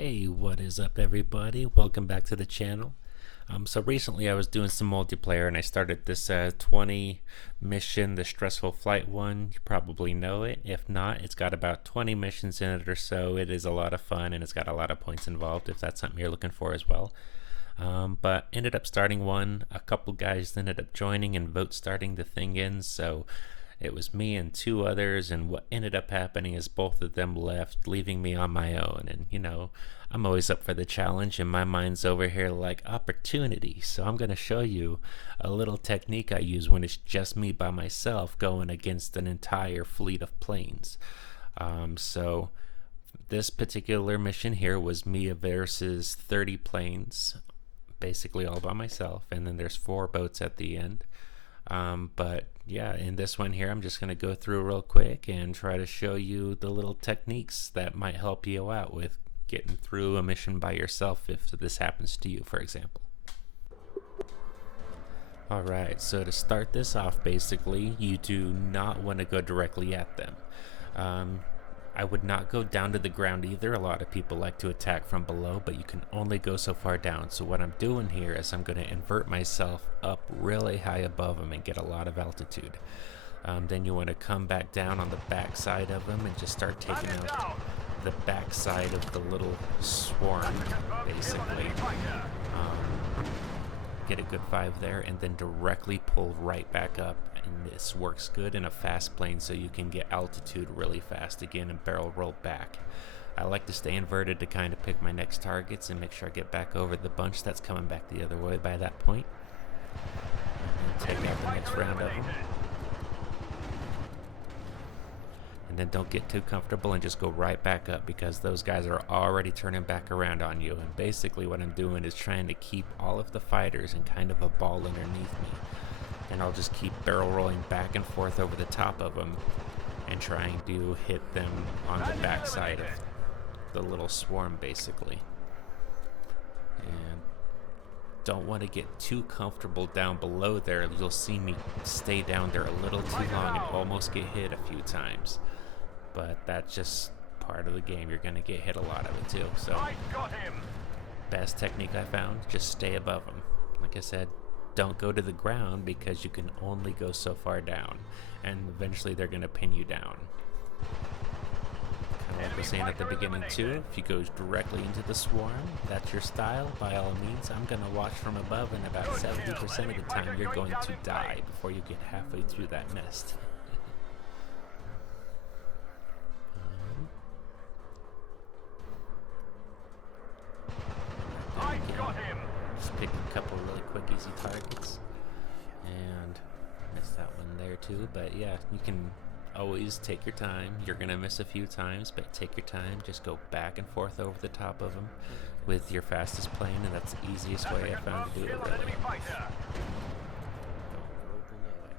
Hey, what is up, everybody? Welcome back to the channel. So recently I was doing some multiplayer and I started this 20 mission, the stressful flight one. You probably know it. If not, it's got about 20 missions in it or so. It is a lot of fun and it's got a lot of points involved if that's something you're looking for as well. But ended up starting one. A couple guys ended up joining and vote starting the thing in. So it was me and two others, and what ended up happening is both of them left, leaving me on my own. And I'm always up for the challenge, and my mind's over here like opportunity. So I'm going to show you a little technique I use when it's just me by myself going against an entire fleet of planes. So this particular mission here was me versus 30 planes, basically all by myself, and then there's 4 boats at the end. But yeah, in this one here, I'm just going to go through real quick and try to show you the little techniques that might help you out with getting through a mission by yourself if this happens to you, for example. Alright, so to start this off, basically, you do not want to go directly at them. I would not go down to the ground either. A lot of people like to attack from below, but you can only go so far down. So what I'm doing here is I'm going to invert myself up really high above them and get a lot of altitude. Then you want to come back down on the back side of them and just start taking out the back side of the little swarm, basically. Get a good 5 there, and then directly pull right back up. And this works good in a fast plane, so you can get altitude really fast again and barrel roll back. I like to stay inverted to kind of pick my next targets and make sure I get back over the bunch that's coming back the other way by that point. And take out the next round of them. And then don't get too comfortable and just go right back up, because those guys are already turning back around on you. And basically what I'm doing is trying to keep all of the fighters in kind of a ball underneath me. And I'll just keep barrel rolling back and forth over the top of them and trying to hit them on the back side of the little swarm, basically. And don't want to get too comfortable down below there. You'll see me stay down there a little too long and almost get hit a few times. But that's just part of the game. You're going to get hit a lot of it too. So best technique I found, just stay above them. Like I said, don't go to the ground because you can only go so far down, and eventually they're going to pin you down. Kind of like I was saying at the beginning too, if you go directly into the swarm, that's your style, by all means. I'm going to watch from above, and about 70% of the time you're going to die before you get halfway through that nest. Just pick a couple really quick, easy targets, and missed that one there too. But yeah, you can always take your time. You're gonna miss a few times, but take your time. Just go back and forth over the top of them with your fastest plane, and that's the easiest way I found to do it. Really. Don't go below it.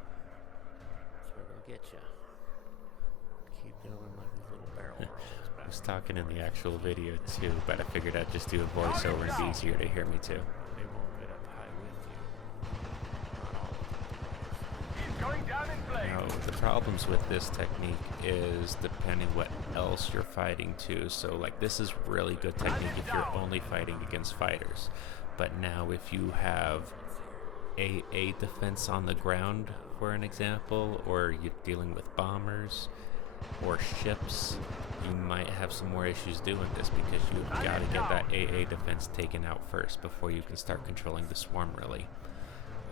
That's where they'll get you. Keep going like these little barrel rolls. I was talking in the actual video too, but I figured I'd just do a voiceover and be easier to hear me too. They won't get up high with you. Now, the problems with this technique is depending what else you're fighting too. So like, this is really good technique if you're only fighting against fighters. But now if you have AA defense on the ground, for an example, or you're dealing with bombers or ships, you might have some more issues doing this, because you've got to get that AA defense taken out first before you can start controlling the swarm really.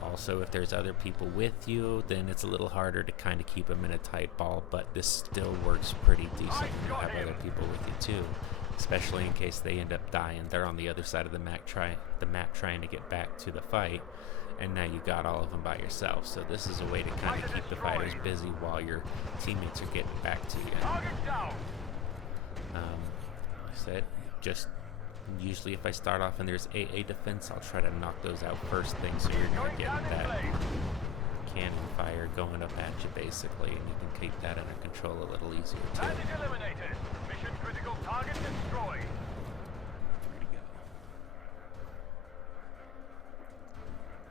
Also, if there's other people with you, then it's a little harder to kind of keep them in a tight ball, but this still works pretty decent when you have other people with you too, especially in case they end up dying. They're on the other side of the map trying to get back to the fight, and now you got all of them by yourself. So this is a way to kind of keep the fighters busy while your teammates are getting back to you. Like I said, just usually if I start off and there's AA defense, I'll try to knock those out first thing, so you're going to get that cannon fire going up at you basically, and you can keep that under control a little easier too. Mission critical target destroyed. Where'd he go?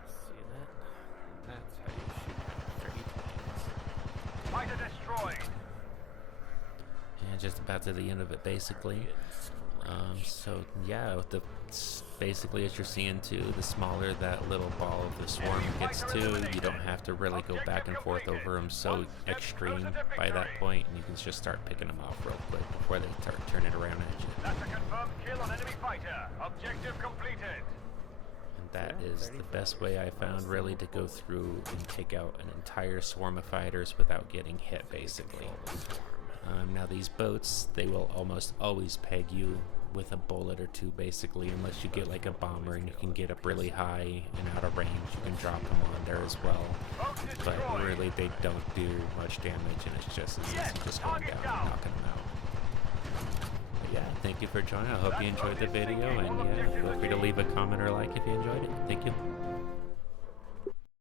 See that? That's how you shoot 30 planes. Fighter destroyed. And just about to the end of it basically. So yeah, basically as you're seeing too, the smaller that little ball of the swarm gets to, you don't have to really go back and forth over them so extreme by that point, and you can just start picking them off real quick before they start turning around at you. That's a confirmed kill on enemy fighter. Objective completed. And that is the best way I found really to go through and take out an entire swarm of fighters without getting hit, basically. Now these boats, they will almost always peg you with a bullet or two, basically, unless you get like a bomber and you can get up really high and out of range. You can drop them on there as well, but really they don't do much damage, and it's just as easy just going down and knocking them out. But yeah, thank you for joining. I hope you enjoyed the video, and yeah, feel free to leave a comment or like if you enjoyed it. Thank you.